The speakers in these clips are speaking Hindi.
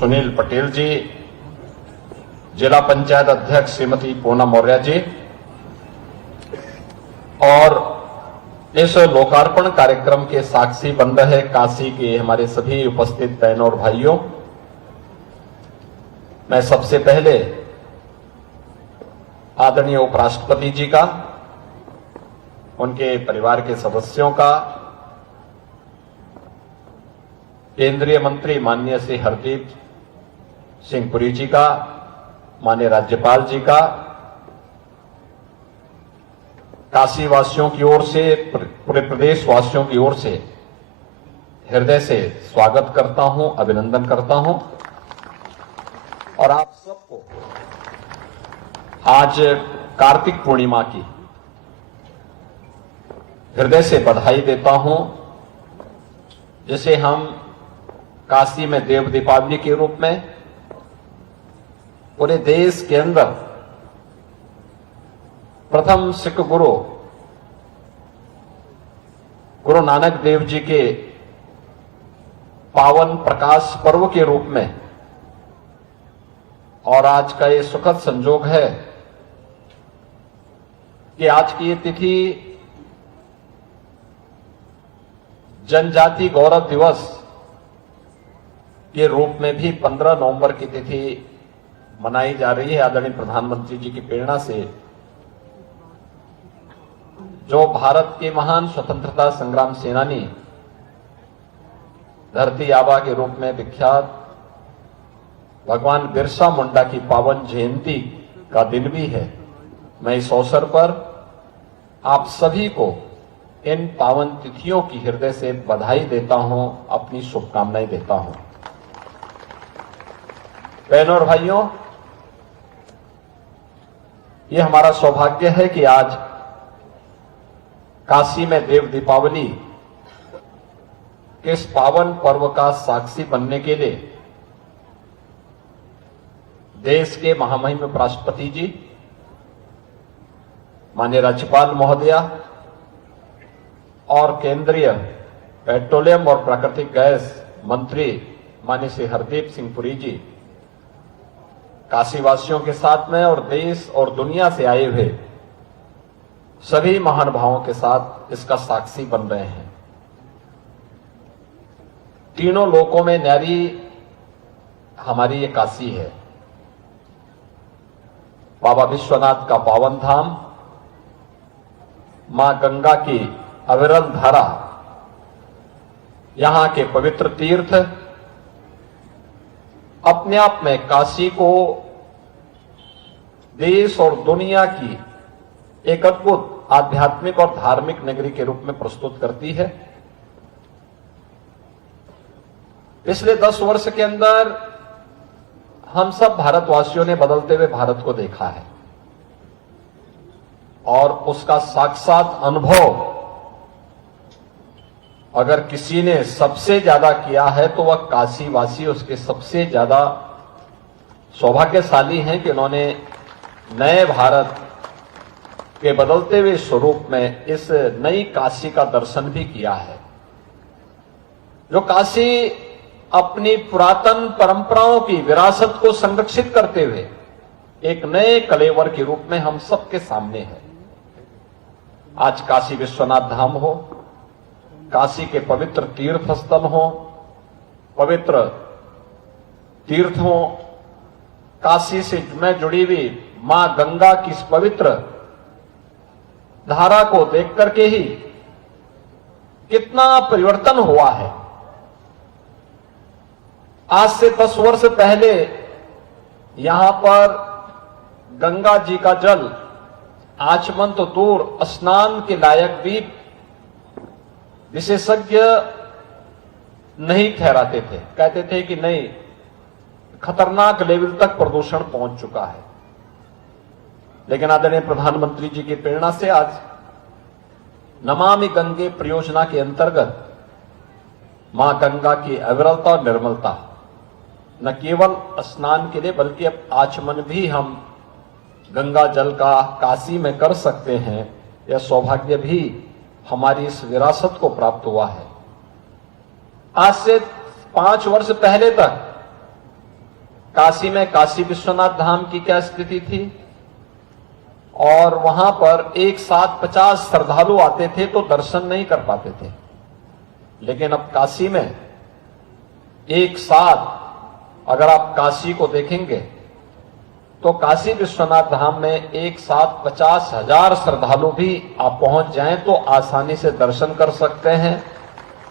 सुनील पटेल जी, जिला पंचायत अध्यक्ष श्रीमती पूनम मौर्य जी और इस लोकार्पण कार्यक्रम के साक्षी बन रहे काशी के हमारे सभी उपस्थित बहनों और भाइयों, मैं सबसे पहले आदरणीय उपराष्ट्रपति जी का, उनके परिवार के सदस्यों का, केंद्रीय मंत्री माननीय श्री हरदीप सिंह पुरी जी का, माननीय राज्यपाल जी का, काशी वासियों की ओर से, पूरे प्रदेश वासियों की ओर से हृदय से स्वागत करता हूं, अभिनंदन करता हूं और आप सबको आज कार्तिक पूर्णिमा की हृदय से बधाई देता हूं, जिसे हम काशी में देव दीपावली के रूप में पूरे देश के अंदर प्रथम सिख गुरु नानक देव जी के पावन प्रकाश पर्व के रूप में, और आज का ये सुखद संजोग है कि आज की ये तिथि जनजाति गौरव दिवस के रूप में भी 15 नवंबर की तिथि मनाई जा रही है। आदरणीय प्रधानमंत्री जी की प्रेरणा से, जो भारत के महान स्वतंत्रता संग्राम सेनानी, धरती आबा के रूप में विख्यात भगवान बिरसा मुंडा की पावन जयंती का दिन भी है, मैं इस अवसर पर आप सभी को इन पावन तिथियों की हृदय से बधाई देता हूं, अपनी शुभकामनाएं देता हूं। बहनों और भाइयों, ये हमारा सौभाग्य है कि आज काशी में देव दीपावली के इस पावन पर्व का साक्षी बनने के लिए देश के महामहिम उपराष्ट्रपति जी, माननीय राज्यपाल महोदया और केंद्रीय पेट्रोलियम और प्राकृतिक गैस मंत्री माननीय श्री हरदीप सिंह पुरी जी काशी वासियों के साथ में और देश और दुनिया से आए हुए सभी महानुभावों के साथ इसका साक्षी बन रहे हैं। तीनों लोकों में न्यारी हमारी ये काशी है। बाबा विश्वनाथ का पावन धाम, मां गंगा की अविरल धारा, यहां के पवित्र तीर्थ अपने आप में काशी को देश और दुनिया की एक अद्भुत आध्यात्मिक और धार्मिक नगरी के रूप में प्रस्तुत करती है। पिछले 10 वर्ष के अंदर हम सब भारतवासियों ने बदलते हुए भारत को देखा है और उसका साक्षात अनुभव अगर किसी ने सबसे ज्यादा किया है तो वह काशी वासी उसके सबसे ज्यादा सौभाग्यशाली हैं कि उन्होंने नए भारत के बदलते हुए स्वरूप में इस नई काशी का दर्शन भी किया है। जो काशी अपनी पुरातन परंपराओं की विरासत को संरक्षित करते हुए एक नए कलेवर के रूप में हम सबके सामने है। आज काशी विश्वनाथ धाम हो, काशी के पवित्र तीर्थ स्थल हो, पवित्र तीर्थ हो, काशी से में जुड़ी हुई मां गंगा की इस पवित्र धारा को देख करके ही कितना परिवर्तन हुआ है। आज से 10 वर्ष पहले यहां पर गंगा जी का जल आचमन तो दूर, स्नान के लायक भी विशेषज्ञ नहीं ठहराते थे, कहते थे कि नहीं, खतरनाक लेवल तक प्रदूषण पहुंच चुका है। लेकिन आदरणीय प्रधानमंत्री जी की प्रेरणा से आज नमामि गंगे परियोजना के अंतर्गत मां गंगा की अविरलता और निर्मलता न केवल स्नान के लिए बल्कि अब आचमन भी हम गंगा जल का काशी में कर सकते हैं। यह सौभाग्य भी हमारी इस विरासत को प्राप्त हुआ है। आज से 5 वर्ष पहले तक काशी में काशी विश्वनाथ धाम की क्या स्थिति थी, और वहां पर एक साथ 50 श्रद्धालु आते थे तो दर्शन नहीं कर पाते थे। लेकिन अब काशी में एक साथ अगर आप काशी को देखेंगे तो काशी विश्वनाथ धाम में एक साथ 50,000 श्रद्धालु भी आप पहुंच जाएं तो आसानी से दर्शन कर सकते हैं।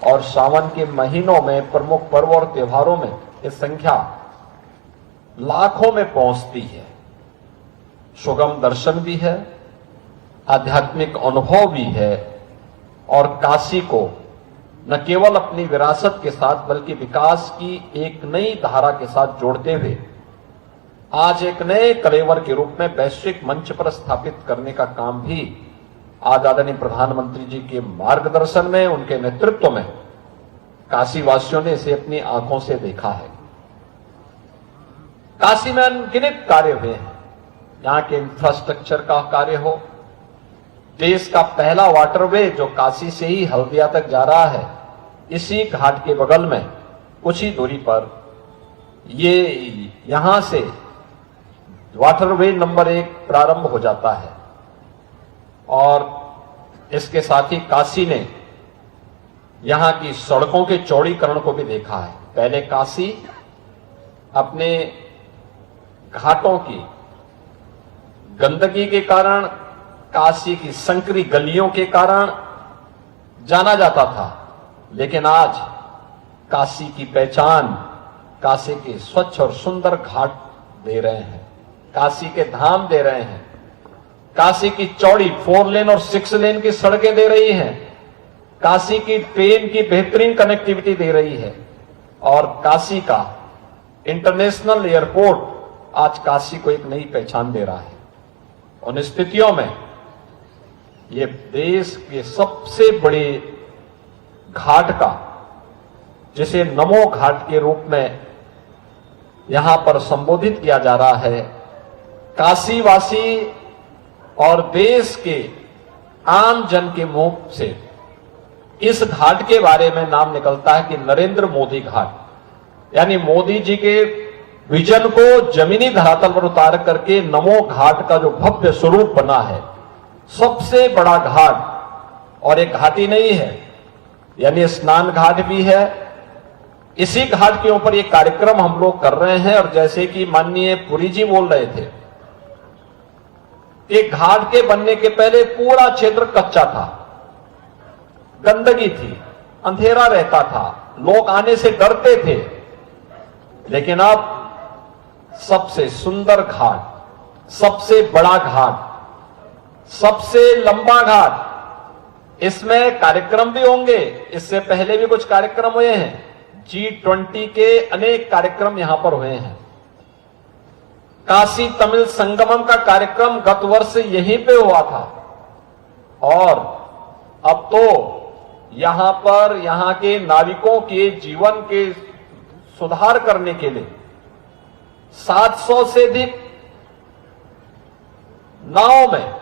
और सावन के महीनों में प्रमुख पर्व और त्योहारों में ये संख्या लाखों में पहुंचती है। सुगम दर्शन भी है, आध्यात्मिक अनुभव भी है, और काशी को न केवल अपनी विरासत के साथ बल्कि विकास की एक नई धारा के साथ जोड़ते हुए आज एक नए कलेवर के रूप में वैश्विक मंच पर स्थापित करने का काम भी आज आदरणीय प्रधानमंत्री जी के मार्गदर्शन में, उनके नेतृत्व में काशी वासियों ने इसे अपनी आंखों से देखा है। काशी में अनगिनत कार्य हुए हैं। यहां के इंफ्रास्ट्रक्चर का कार्य हो, देश का पहला वाटरवे जो काशी से ही हल्दिया तक जा रहा है, इसी घाट के बगल में कुछ ही दूरी पर ये यहां से वाटरवे नंबर 1 प्रारंभ हो जाता है। और इसके साथ ही काशी ने यहां की सड़कों के चौड़ीकरण को भी देखा है। पहले काशी अपने घाटों की गंदगी के कारण, काशी की संकरी गलियों के कारण जाना जाता था, लेकिन आज काशी की पहचान काशी के स्वच्छ और सुंदर घाट दे रहे हैं, काशी के धाम दे रहे हैं, काशी की चौड़ी 4 लेन और 6 लेन की सड़कें दे रही हैं, काशी की ट्रेन की बेहतरीन कनेक्टिविटी दे रही है, और काशी का इंटरनेशनल एयरपोर्ट आज काशी को एक नई पहचान दे रहा है। उन स्थितियों में ये देश के सबसे बड़े घाट का, जिसे नमो घाट के रूप में यहां पर संबोधित किया जा रहा है, काशीवासी और देश के आम जन के मुंह से इस घाट के बारे में नाम निकलता है कि नरेंद्र मोदी घाट, यानी मोदी जी के विजन को जमीनी धरातल पर उतार करके नमो घाट का जो भव्य स्वरूप बना है, सबसे बड़ा घाट, और एक घाट ही नहीं है, यानी स्नान घाट भी है। इसी घाट के ऊपर ये कार्यक्रम हम लोग कर रहे हैं। और जैसे कि माननीय पुरी जी बोल रहे थे, एक घाट के बनने के पहले पूरा क्षेत्र कच्चा था, गंदगी थी, अंधेरा रहता था, लोग आने से डरते थे, लेकिन अब सबसे सुंदर घाट, सबसे बड़ा घाट, सबसे लंबा घाट, इसमें कार्यक्रम भी होंगे। इससे पहले भी कुछ कार्यक्रम हुए हैं, G20 के अनेक कार्यक्रम यहां पर हुए हैं। काशी तमिल संगमम का कार्यक्रम गत वर्ष यहीं पे हुआ था, और अब तो यहां पर यहां के नाविकों के जीवन के सुधार करने के लिए 700 से अधिक नाव में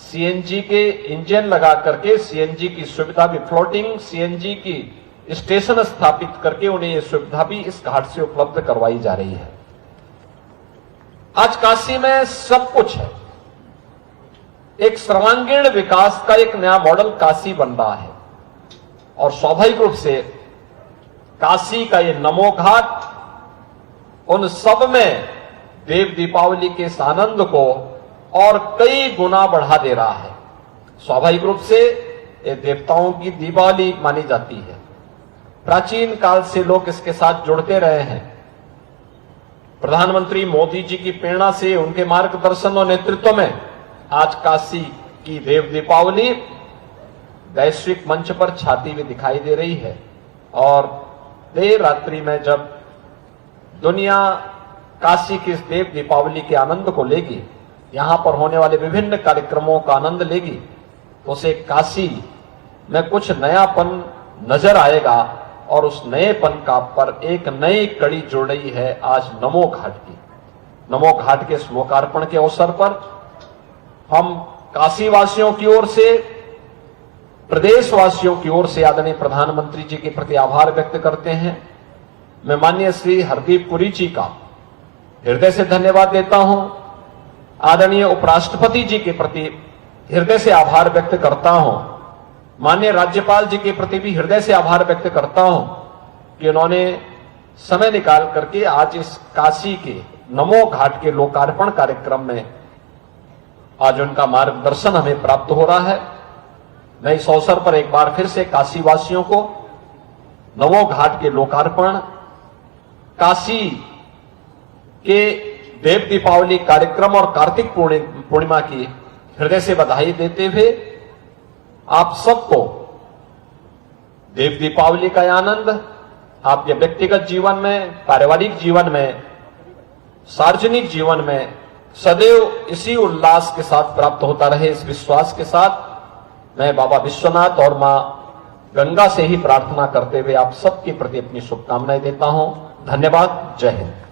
सीएनजी के इंजन लगा करके, सीएनजी की सुविधा भी, फ्लोटिंग सीएनजी की स्टेशन स्थापित करके उन्हें यह सुविधा भी इस घाट से उपलब्ध करवाई जा रही है। आज काशी में सब कुछ है। एक सर्वांगीण विकास का एक नया मॉडल काशी बन रहा है, और स्वाभाविक रूप से काशी का ये नमो घाट उन सब में देव दीपावली के इस आनंद को और कई गुना बढ़ा दे रहा है। स्वाभाविक रूप से ये देवताओं की दीपावली मानी जाती है, प्राचीन काल से लोग इसके साथ जुड़ते रहे हैं। प्रधानमंत्री मोदी जी की प्रेरणा से, उनके मार्गदर्शन और नेतृत्व में आज काशी की देव दीपावली वैश्विक मंच पर छाती हुई दिखाई दे रही है। और देर रात्रि में जब दुनिया काशी की इस देव दीपावली के आनंद को लेगी, यहां पर होने वाले विभिन्न कार्यक्रमों का आनंद लेगी, तो उसे काशी में कुछ नयापन नजर आएगा। और उस नएपन का पर एक नई कड़ी जुड़ रही है आज नमो घाट की। नमो घाट के इस लोकार्पण के अवसर पर हम काशी वासियों की ओर से, प्रदेशवासियों की ओर से आदरणीय प्रधानमंत्री जी के प्रति आभार व्यक्त करते हैं। मैं माननीय श्री हरदीप पुरी जी का हृदय से धन्यवाद देता हूं। आदरणीय उपराष्ट्रपति जी के प्रति हृदय से आभार व्यक्त करता हूं। माननीय राज्यपाल जी के प्रति भी हृदय से आभार व्यक्त करता हूं कि उन्होंने समय निकाल करके आज इस काशी के नमो घाट के लोकार्पण कार्यक्रम में आज उनका मार्गदर्शन हमें प्राप्त हो रहा है। मैं इस अवसर पर एक बार फिर से काशी वासियों को नमो घाट के लोकार्पण, काशी के देव दीपावली कार्यक्रम और कार्तिक पूर्णिमा की हृदय से बधाई देते हुए आप सबको देव दीपावली का आनंद आपके व्यक्तिगत जीवन में, पारिवारिक जीवन में, सार्वजनिक जीवन में सदैव इसी उल्लास के साथ प्राप्त होता रहे, इस विश्वास के साथ मैं बाबा विश्वनाथ और मां गंगा से ही प्रार्थना करते हुए आप सबके प्रति अपनी शुभकामनाएं देता हूं। धन्यवाद। जय हिंद।